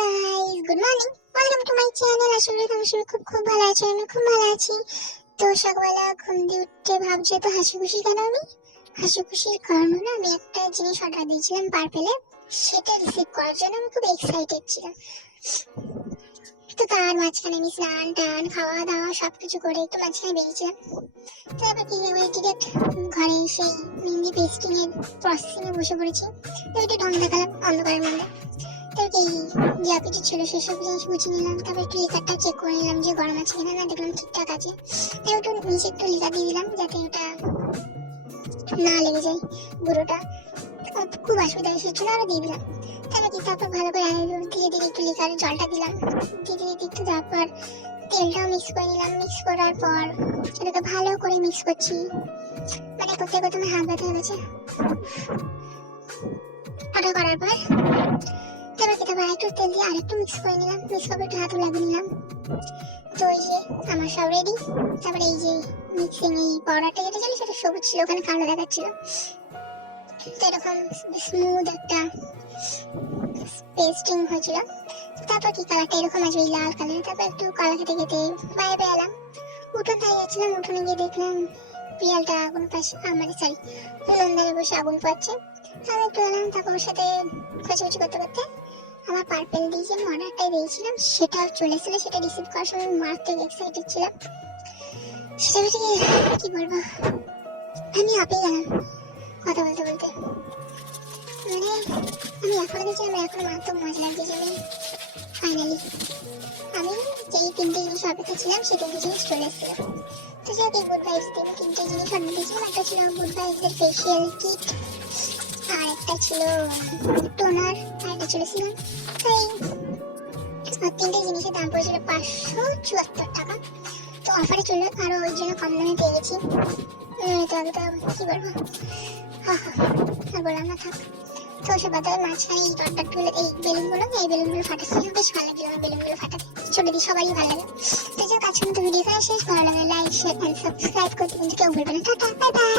Guys, good morning. Welcome to my channel. আসলে আমি খুব ভালো আছি। আমি খুব ভালো আছি। তো সকালবেলা ঘুম দিয়ে উঠে ভাবছি তো হাসি খুশি কেন আমি? হাসি খুশির কারণ হলো আমি একটা জিনিস অর্ডার দিয়েছিলাম পার্পেলে, সেটা রিসিভ করার জন্য আমি খুব এক্সাইটেড ছিলাম। তো তার মাঝখানে আমি স্নান টান খাওয়া দাওয়া সবকিছু করে একটু মাঝখানে বেরিয়েছিলাম। তারপর কি ডিরেক্ট ঘরে সেই মেহেন্দি পেস্টিং এর প্রসেসিং এ বসে পড়েছি। তো একটু ঢং দেখালাম অন্ধকারের মধ্যে। তারপর এই যা কিছু ছিল সেসব জিনিস গুছিয়ে নিলাম। তারপর একটু লিকারটা চেক করে নিলাম যে গরম আছে কিনা, না দেখলাম ঠিকঠাক আছে। তারপর একটু নিচে একটু লিকার দিয়ে দিলাম যাতে ওটা না লেগে যায় গুঁড়োটা। খুব অসুবিধা হয়েছিল, আরো দিয়ে দিলাম। তারপর ভালো করে ধীরে ধীরে একটু লিকারের জলটা দিলাম, ধীরে ধীরে একটু তারপর তেলটাও মিক্স করে নিলাম। মিক্স করার পর এটাকে ভালো করে মিক্স করছি, মানে করতে করতে আমার হাত ব্যথা হয়ে গেছে। ওটা করার পর তারপর একটু তেল দিয়ে আরেকটু মিক্স করে নিলাম। মিক্স করে একটু হাতে লাগিয়ে নিলাম। তো এই যে আমার সব রেডি। তারপরে এই যে মিক্সিং এই পাউডারটা যেটা ছিল সেটা সবুজ ছিল, ওখানে কালো দেখাচ্ছিল। তো এরকম স্মুথ একটা পেস্টিং হয়েছিল। তারপর কি কালারটা এরকম আসবে লাল কালার। তারপর একটু কালার খেতে খেতে বাইরে এলাম। উঠোন থেকে যাচ্ছিলাম, উঠোনে গিয়ে দেখলাম পিয়ালটা আগুন পাশে, মানে সরি উনুন ধরে বসে আগুন পাচ্ছে। তারপর একটু এলাম, তারপর ওর সাথে খোঁচাখুচি করতে করতে আমার পার্পেল দিয়ে যে আমি অর্ডারটাই দিয়েছিলাম সেটাও চলে এসেছিল। সেটা রিসিভ করার সময় মারাত্মক এক্সাইটেড ছিলাম। সেটা থেকে কি বলবো, আমি আপে গেলাম কথা বলতে বলতে। মানে আমি এখনো দেখছিলাম, এখনো মারাত্মক মজা লাগছে যে আমি ফাইনালি আমি যেই তিনটে জিনিস অপেক্ষা ছিলাম সেই তিনটে জিনিস চলে এসেছিল। তো যাই হোক, গুড ভাইবস দিয়ে আমি তিনটে জিনিস অর্ডার দিয়েছিলাম। একটা ছিল গুড ভাইবসের ফেশিয়াল কিট, আর একটা ছিল টোনার, আর একটা ছিল সিরাম। তো তিনটে জিনিসের দাম পড়েছিল 574 টাকা। তো অফারে চললো, আরো ওই জন্য কম দামে পেয়ে গেছি। তো আমি তো কি বলবো, আর বললাম না, থাক। তো সে বাতাবে মাঝখানে এই টটটটগুলো, এই বেলুনগুলো ফাটাচ্ছিল। বেশ ভালো লাগছিল আমার বেলুনগুলো ফাটাতে। ছোট দিয়ে সবারই ভালো লাগে। তো যে কাজ কিন্তু ভিডিও শেষ, ভালো লাগে লাইক শেয়ার এন্ড সাবস্ক্রাইব করতে কিন্তু কেউ ভুলবে না। Tata, bye bye.